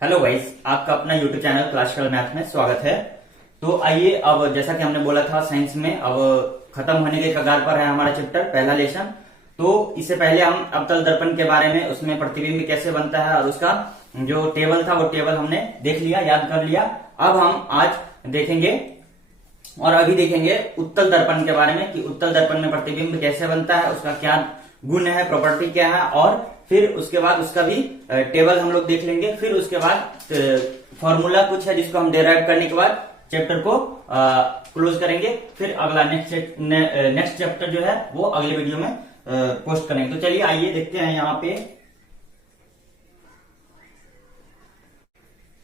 Hello guys, आपका अपना YouTube channel classical math में स्वागत है। तो आइए, अब जैसा कि हमने बोला था साइंस में अब खत्म होने के कगार पर है हमारा चैप्टर पहला लेसन। तो इससे पहले हम अवतल दर्पण के बारे में, उसमें प्रतिबिंब कैसे बनता है और उसका जो टेबल था वो टेबल हमने देख लिया, याद कर लिया। अब हम आज देखेंगे और अभी देखेंगे उत्तल दर्पण के बारे में कि उत्तल दर्पण में प्रतिबिंब कैसे बनता है, उसका क्या गुण है, प्रॉपर्टी क्या है, और फिर उसके बाद उसका भी टेबल हम लोग देख लेंगे। फिर उसके बाद फॉर्मूला कुछ है जिसको हम डेराइव करने के बाद चैप्टर को क्लोज करेंगे। फिर अगला नेक्स्ट चैप्टर जो है वो अगले वीडियो में पोस्ट करेंगे। तो चलिए आइए देखते हैं यहाँ पे।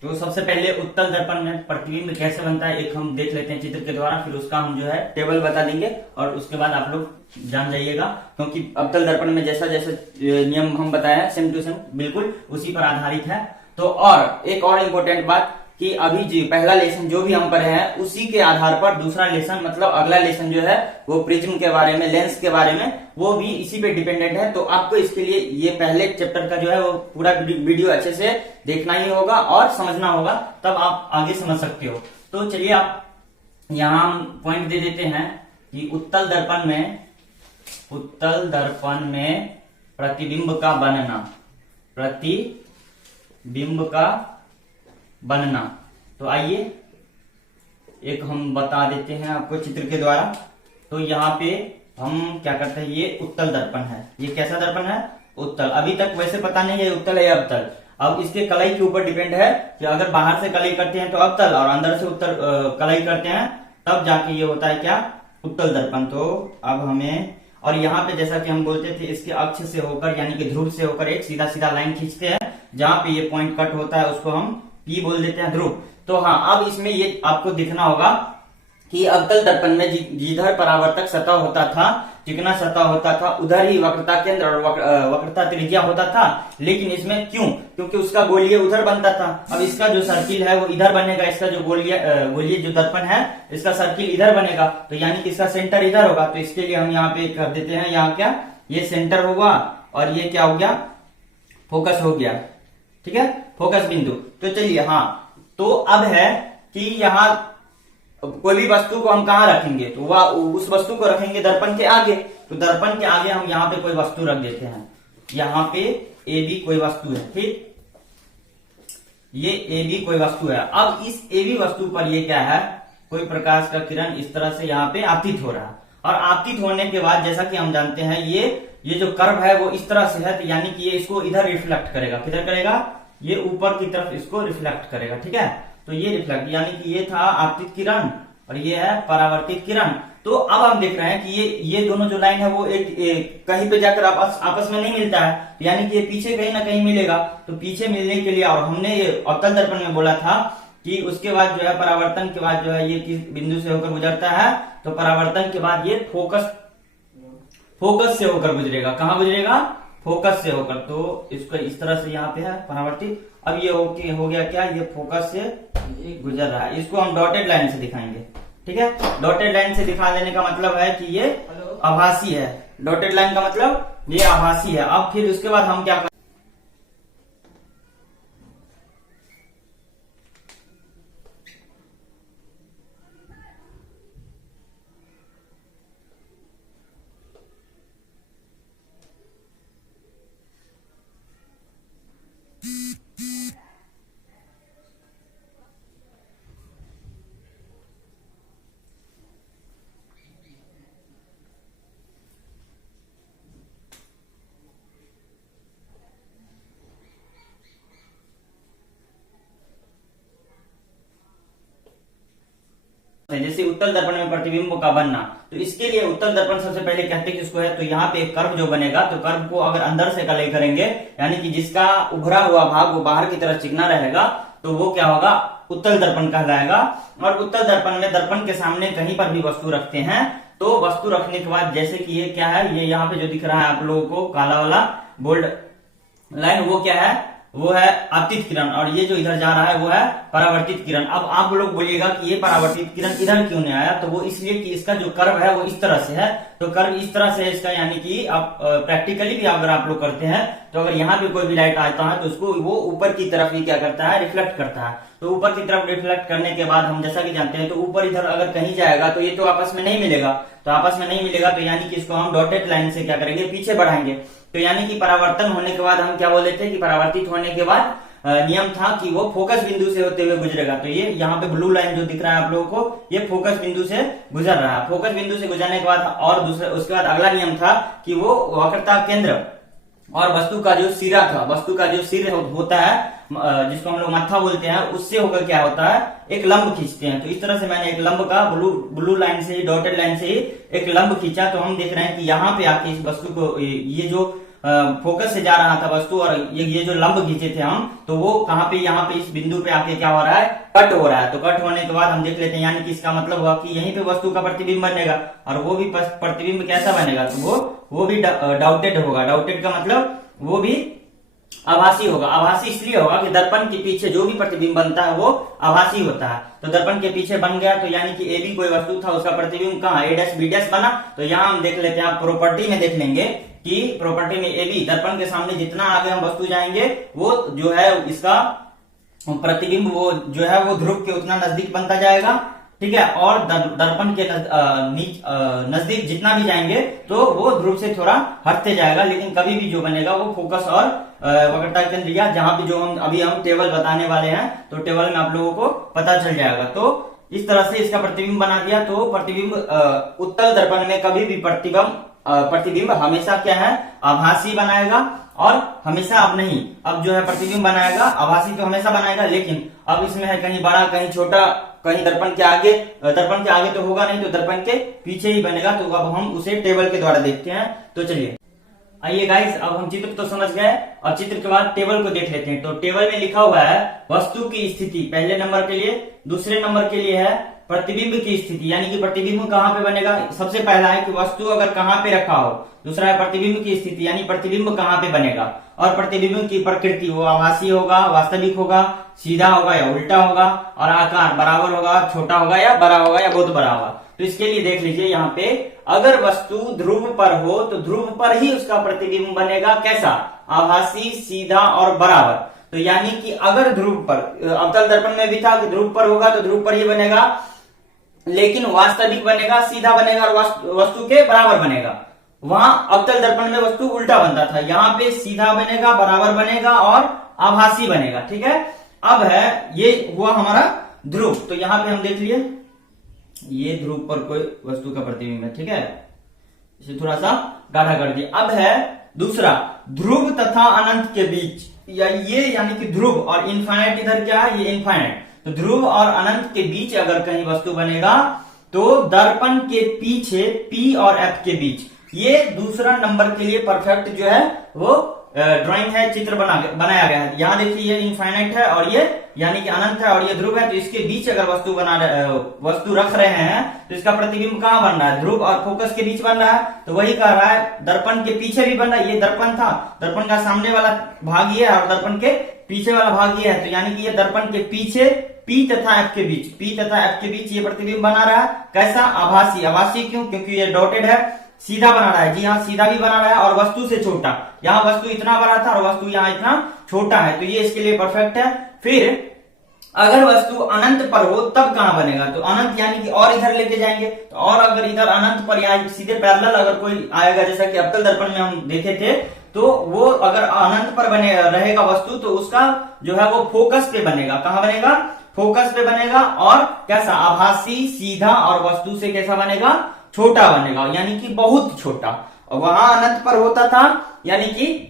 तो सबसे पहले उत्तल दर्पण में प्रतिबिंब कैसे बनता है एक हम देख लेते हैं चित्र के द्वारा, फिर उसका हम जो है टेबल बता देंगे और उसके बाद आप लोग जान जाइएगा, क्योंकि अवतल दर्पण में जैसा जैसा नियम हम बताया सेम टू सेम बिल्कुल उसी पर आधारित है। तो और एक और इम्पोर्टेंट बात कि अभी जो पहला लेसन जो भी हम पढ़े हैं उसी के आधार पर दूसरा लेसन मतलब अगला लेसन जो है वो प्रिज्म के बारे में, लेंस के बारे में, वो भी इसी पे डिपेंडेंट है। तो आपको इसके लिए ये पहले चैप्टर का जो है वो पूरा वीडियो अच्छे से देखना ही होगा और समझना होगा, तब आप आगे समझ सकते हो। तो चलिए आप यहां हम पॉइंट दे देते हैं कि उत्तल दर्पण में प्रतिबिंब का बनना। तो आइए एक हम बता देते हैं आपको चित्र के द्वारा। तो यहाँ पे हम क्या करते हैं, ये उत्तल दर्पण है। ये कैसा दर्पण है? उत्तल। अभी तक वैसे पता नहीं है उत्तल है या अवतल। अब इसके कलाई के ऊपर डिपेंड है कि अगर बाहर से कलाई करते हैं तो अवतल और अंदर से उत्तल कलाई करते हैं तब जाके ये होता है क्या, उत्तल दर्पण। तो अब हमें, और यहाँ पे जैसा कि हम बोलते थे इसके अक्ष से होकर यानी कि ध्रुव से होकर एक सीधा सीधा लाइन खींचते हैं, जहां पे ये पॉइंट कट होता है उसको हम पी बोल देते हैं, ध्रुव। तो हाँ, अब इसमें ये आपको दिखना होगा कि अवतल दर्पण में जिधर परावर्तक सतह होता था, चिकना सतह होता था, उधर ही वक्रता केंद्र और वक्रता त्रिज्या होता था। लेकिन इसमें क्यों? क्योंकि उसका गोलीय उधर बनता था। अब इसका जो सर्किल है वो इधर बनेगा, इसका जो गोलीय जो दर्पण है इसका सर्किल इधर बनेगा, तो यानी कि इसका सेंटर इधर होगा। तो इसके लिए हम यहाँ पे कर देते हैं, यहाँ क्या, ये सेंटर होगा और ये क्या हो गया, फोकस हो गया। ठीक है, फोकस बिंदु। तो चलिए, हाँ, तो अब है कि यहाँ कोई भी वस्तु को हम कहाँ रखेंगे, तो वह उस वस्तु को रखेंगे दर्पण के आगे। तो दर्पण के आगे हम यहाँ पे कोई वस्तु रख देते हैं, यहाँ पे ए बी कोई वस्तु है। ठीक, ये ए बी कोई वस्तु है। अब इस ए बी वस्तु पर ये क्या है, कोई प्रकाश का किरण इस तरह से यहाँ पे आपतित हो रहा है, और आपतित होने के बाद जैसा कि हम जानते हैं ये जो कर्व है वो इस तरह से है, तो यानी कि ये इसको इधर रिफ्लेक्ट करेगा। किधर करेगा? ये ऊपर की तरफ इसको रिफ्लेक्ट करेगा। ठीक है, तो ये रिफ्लेक्ट यानी कि ये था आपतित किरण और ये है परावर्तित किरण। तो अब हम देख रहे हैं कि ये दोनों जो लाइन है वो एक कहीं पे जाकर आपस में नहीं मिलता है, यानी कि ये पीछे कहीं ना कहीं मिलेगा। तो पीछे मिलने के लिए, और हमने ये अवतल दर्पण में बोला था कि उसके बाद जो है परावर्तन के बाद जो है ये किस बिंदु से होकर गुजरता है, तो परावर्तन के बाद ये फोकस से होकर गुजरेगा। कहां गुजरेगा? फोकस से होकर। तो इसको इस तरह से यहाँ पे है परावर्तित। अब ये हो गया क्या, ये फोकस से गुजर रहा है। इसको हम डॉटेड लाइन से दिखाएंगे। ठीक है, डॉटेड लाइन से दिखा देने का मतलब है कि ये आभासी है। डॉटेड लाइन का मतलब ये आभासी है। अब फिर उसके बाद हम क्या जैसे उत्तल दर्पण में प्रतिबिंब का बनना, तो इसके लिए उत्तल दर्पण सबसे पहले कहते हैं किसको है, तो यहाँ पे एक कर्व जो बनेगा, तो कर्व को अगर अंदर से कलई करेंगे यानी कि जिसका उभरा हुआ भाग वो बाहर की तरफ चिकना रहेगा, तो वो क्या होगा, उत्तल दर्पण कहलाएगा। और उत्तल दर्पण में दर्पण के सामने कहीं पर भी वस्तु रखते हैं, तो वस्तु रखने के बाद जैसे कि ये क्या है, ये यहाँ पे जो दिख रहा है आप लोगों को काला वाला बोल्ड लाइन, वो क्या है, वो है आपतित किरण, और ये जो इधर जा रहा है वो है परावर्तित किरण। अब आप लोग बोलिएगा कि ये परावर्तित किरण इधर क्यों नहीं आया, तो वो इसलिए कि इसका जो कर्व है वो इस तरह से है। तो कर्व इस तरह से है इसका, यानी कि आप प्रैक्टिकली भी अगर आप लोग करते हैं तो अगर यहाँ पे कोई भी लाइट आता है तो उसको वो ऊपर की तरफ ही क्या करता है, रिफ्लेक्ट करता है। तो ऊपर की तरफ रिफ्लेक्ट करने के बाद हम जैसा कि जानते हैं तो ऊपर इधर अगर कहीं जाएगा तो ये तो आपस में नहीं मिलेगा, तो आपस में नहीं मिलेगा तो यानी कि इसको हम डॉटेड लाइन से क्या करेंगे, पीछे बढ़ाएंगे। तो यानी कि परावर्तन होने के बाद हम क्या बोले थे कि परावर्तित होने के बाद नियम था कि वो फोकस बिंदु से होते हुए गुजरेगा। तो ये यहाँ पे ब्लू लाइन जो दिख रहा है आप लोगों को, ये फोकस बिंदु से गुजर रहा है। फोकस बिंदु से गुजरने के बाद और दूसरे उसके बाद अगला नियम था कि वो वक्रता केंद्र और वस्तु का जो सिरा था, वस्तु का जो सिर होता है जिसको हम लोग मत्था बोलते हैं, उससे होकर क्या होता है, एक लंब खींचते हैं। तो इस तरह से मैंने एक लंब का ब्लू लाइन से ही, डॉटेड लाइन से ही एक लंब खींचा। तो हम देख रहे हैं कि यहाँ पे आके इस वस्तु को, ये जो फोकस से जा रहा था वस्तु और ये जो लंब खींचे थे हम, तो वो कहाँ पे, यहाँ पे इस बिंदु पे आके क्या हो रहा है, कट हो रहा है। तो कट होने के बाद हम देख लेते हैं, यानी कि इसका मतलब हुआ कि यहीं पे वस्तु का प्रतिबिंब बनेगा, और वो भी प्रतिबिंब कैसा बनेगा, तो वो भी डाउटेड होगा। डाउटेड का मतलब वो भी आभासी होगा। आभासी इसलिए होगा कि दर्पण के पीछे जो भी प्रतिबिंब बनता है वो आभासी होता है। तो दर्पण के पीछे बन गया, तो यानी कि ए बी कोई वस्तु था, उसका प्रतिबिंब कहाँ, ए डैश बी डैश बना। तो यहाँ हम देख लेते हैं, आप प्रॉपर्टी में देख लेंगे कि प्रॉपर्टी में ए बी, दर्पण के सामने जितना आगे हम वस्तु जाएंगे वो जो है इसका प्रतिबिंब वो जो है वो ध्रुव के उतना नजदीक बनता जाएगा, ठीक है। और दर्पण के नजदीक जितना भी जाएंगे तो वो ध्रुव से थोड़ा हटते जाएगा, लेकिन कभी भी जो बनेगा वो फोकस और वक्रता केंद्र, या जहां भी जो हम टेबल बताने वाले हैं तो टेबल में आप लोगों को पता चल जाएगा। तो इस तरह से इसका प्रतिबिंब बना दिया। तो प्रतिबिंब उत्तल दर्पण में कभी भी प्रतिबिंब हमेशा क्या है, आभासी बनाएगा, और हमेशा अब नहीं, अब जो है प्रतिबिंब बनाएगा, आभासी तो हमेशा बनाएगा, लेकिन अब इसमें है कहीं बड़ा कहीं छोटा, कहीं दर्पण के आगे तो होगा नहीं, तो दर्पण के पीछे ही बनेगा। तो अब हम उसे टेबल के द्वारा देखते हैं। तो चलिए आइए गाइस, अब हम चित्र तो समझ गए, और चित्र के बाद टेबल को देख लेते हैं। तो टेबल में लिखा हुआ है वस्तु की स्थिति पहले नंबर के लिए, दूसरे नंबर के लिए है प्रतिबिंब की स्थिति, यानी कि प्रतिबिंब कहाँ पे बनेगा। सबसे पहला है कि वस्तु अगर कहाँ पे रखा हो, दूसरा है प्रतिबिंब की स्थिति, यानी प्रतिबिंब कहाँ पे बनेगा, और प्रतिबिंब की प्रकृति, वो आभासी होगा, वास्तविक होगा, सीधा होगा या उल्टा होगा, और आकार बराबर होगा, छोटा होगा या बड़ा होगा या बहुत बड़ा होगा। तो इसके लिए देख लीजिए यहाँ पे, अगर वस्तु ध्रुव पर हो तो ध्रुव पर ही उसका प्रतिबिंब बनेगा, कैसा, आभासी, सीधा और बराबर। तो यानी कि अगर ध्रुव पर, अवतल दर्पण में भी था कि ध्रुव पर होगा तो ध्रुव पर ही बनेगा, लेकिन वास्तविक बनेगा, सीधा बनेगा और वस्तु के बराबर बनेगा। वहां अवतल दर्पण में वस्तु उल्टा बनता था, यहाँ पे सीधा बनेगा, बराबर बनेगा और आभासी बनेगा, ठीक है। अब है, ये हुआ हमारा ध्रुव। तो यहाँ पे हम देख लिए, ये ध्रुव पर कोई वस्तु का प्रतिबिंब है, ठीक है, इसे थोड़ा सा गाढ़ा कर दिया। अब है दूसरा, ध्रुव तथा अनंत के बीच, या ये यानी कि ध्रुव और इनफाइनाइट, इधर क्या है, ये इनफाइनाइट। तो ध्रुव और अनंत के बीच अगर कहीं वस्तु बनेगा तो दर्पण के पीछे P और F के बीच, ये दूसरा नंबर के लिए परफेक्ट जो है वो ड्राइंग है, चित्र बनाया गया है। यहाँ देखिए ये इनफाइनाइट है और ये यानी कि अनंत है और ये ध्रुव है। तो इसके बीच अगर वस्तु रख रहे हैं तो इसका प्रतिबिंब कहाँ बन रहा है, ध्रुव और फोकस के बीच बन रहा है। तो वही कह रहा है दर्पण के पीछे भी बन रहा है। ये दर्पण था, दर्पण का सामने वाला भाग ये है और दर्पण के पीछे वाला भाग ये है। तो यानी कि ये दर्पण के पीछे P तथा F के बीच ये प्रतिबिंब बना रहा है। कैसा, आभासी। आभासी क्यों, क्योंकि ये डॉटेड है, सीधा बना रहा है। जी हाँ, सीधा भी बना रहा है और वस्तु से छोटा। यहाँ वस्तु इतना बड़ा था और वस्तु यहाँ इतना छोटा है, तो ये इसके लिए परफेक्ट है। फिर अगर वस्तु अनंत पर हो तब कहाँ बनेगा, तो अनंत यानी कि और इधर लेके जाएंगे। तो और अगर इधर अनंत पर या सीधे पैरेलल अगर कोई आएगा, जैसा कि अवतल दर्पण में हम देखे थे, तो वो अगर अनंत पर बने रहेगा वस्तु तो उसका जो है वो फोकस पे बनेगा। कहाँ बनेगा, फोकस पे बनेगा। और कैसा, आभासी, सीधा और वस्तु से कैसा बनेगा, छोटा बनेगा, यानी कि बहुत छोटा। वहां अनंत पर होता था, यानी कि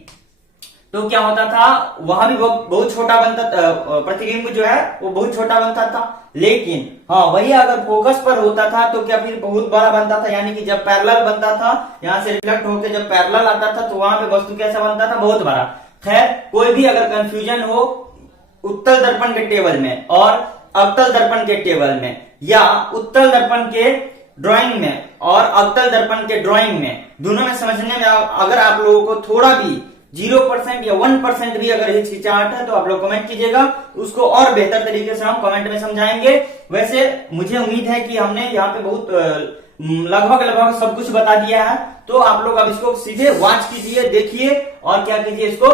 तो क्या होता था, वहां भी बहुत छोटा बनता था, प्रतिबिंब जो है वो बहुत छोटा बनता था। लेकिन हाँ, वही अगर फोकस पर होता था तो क्या फिर बहुत बड़ा बनता था, यानी कि जब पैरेलल बनता था, यहाँ से रिफ्लेक्ट होकर जब पैरेलल आता था तो वहां पे वस्तु कैसा बनता था, बहुत बड़ा। खैर, कोई भी अगर कंफ्यूजन हो उत्तल दर्पण के टेबल में और अवतल दर्पण के टेबल में, या उत्तल दर्पण के ड्राइंग में और अवतल दर्पण के ड्राइंग में, दोनों में समझने में अगर आप लोगों को थोड़ा भी 0% या 1% भी अगर हिचकिचाहट है तो आप लोग कमेंट कीजिएगा, उसको और बेहतर तरीके से हम कमेंट में समझाएंगे। वैसे मुझे उम्मीद है कि हमने यहाँ पे बहुत लगभग सब कुछ बता दिया है, तो आप लोग अब इसको सीधे वॉच कीजिए, देखिए और क्या कीजिए, इसको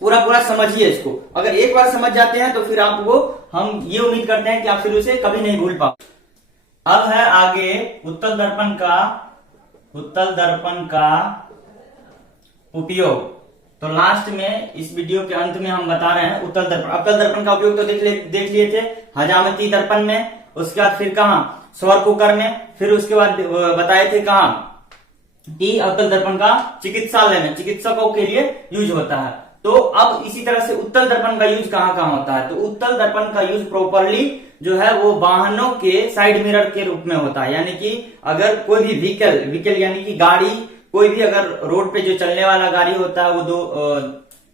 पूरा समझिए। इसको अगर एक बार समझ जाते हैं तो फिर आपको हम ये उम्मीद करते हैं कि आप फिर उसे कभी नहीं भूल पाओ। अब है आगे उत्तल दर्पण का उपयोग। तो लास्ट में इस वीडियो के अंत में हम बता रहे हैं उत्तल दर्पण। अवतल दर्पण का उपयोग तो देख लिए थे हजामती दर्पण में, उसके बाद फिर कहा सौर कुकर में, फिर उसके बाद बताए थे कहा कि अवतल दर्पण का चिकित्सालय में चिकित्सकों के लिए यूज होता है। तो अब इसी तरह से उत्तल दर्पण का यूज कहाँ होता है, तो उत्तल दर्पण का यूज प्रॉपरली जो है वो वाहनों के साइड मिरर के रूप में होता है। यानी कि अगर कोई भी व्हीकल यानी कि गाड़ी, कोई भी अगर रोड पे जो चलने वाला गाड़ी होता है वो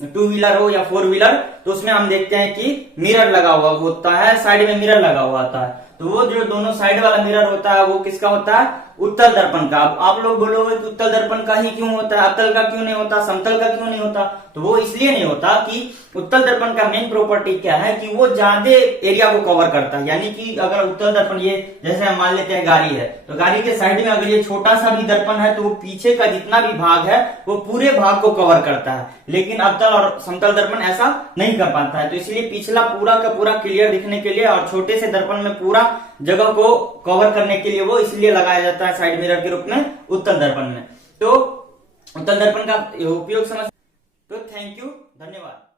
टू व्हीलर हो या फोर व्हीलर, तो उसमें हम देखते हैं कि मिरर लगा हुआ होता है, साइड में मिरर लगा हुआ होता है। तो वो जो दोनों साइड वाला मिरर होता है वो किसका होता है, उत्तल दर्पण का। आप लोग बोलोगे कि उत्तल दर्पण का ही क्यों होता है, अवतल का क्यों नहीं होता, समतल का क्यों नहीं होता, तो वो इसलिए नहीं होता कि उत्तल दर्पण का मेन प्रॉपर्टी क्या है कि वो ज्यादा एरिया को कवर करता है। यानी कि अगर उत्तल दर्पण ये जैसे हम मान लेते हैं गाड़ी है, तो गाड़ी के साइड में अगर ये छोटा सा भी दर्पण है तो वो पीछे का जितना भी भाग है वो पूरे भाग को कवर करता है। लेकिन अवतल और समतल दर्पण ऐसा नहीं कर पाता है, तो इसलिए पिछला पूरा का पूरा क्लियर दिखने के लिए और छोटे से दर्पण में पूरा जगह को कवर करने के लिए वो इसलिए लगाया जाता है साइड मिरर के रूप में उत्तल दर्पण में। तो उत्तल दर्पण का उपयोग समझ। तो थैंक यू, धन्यवाद।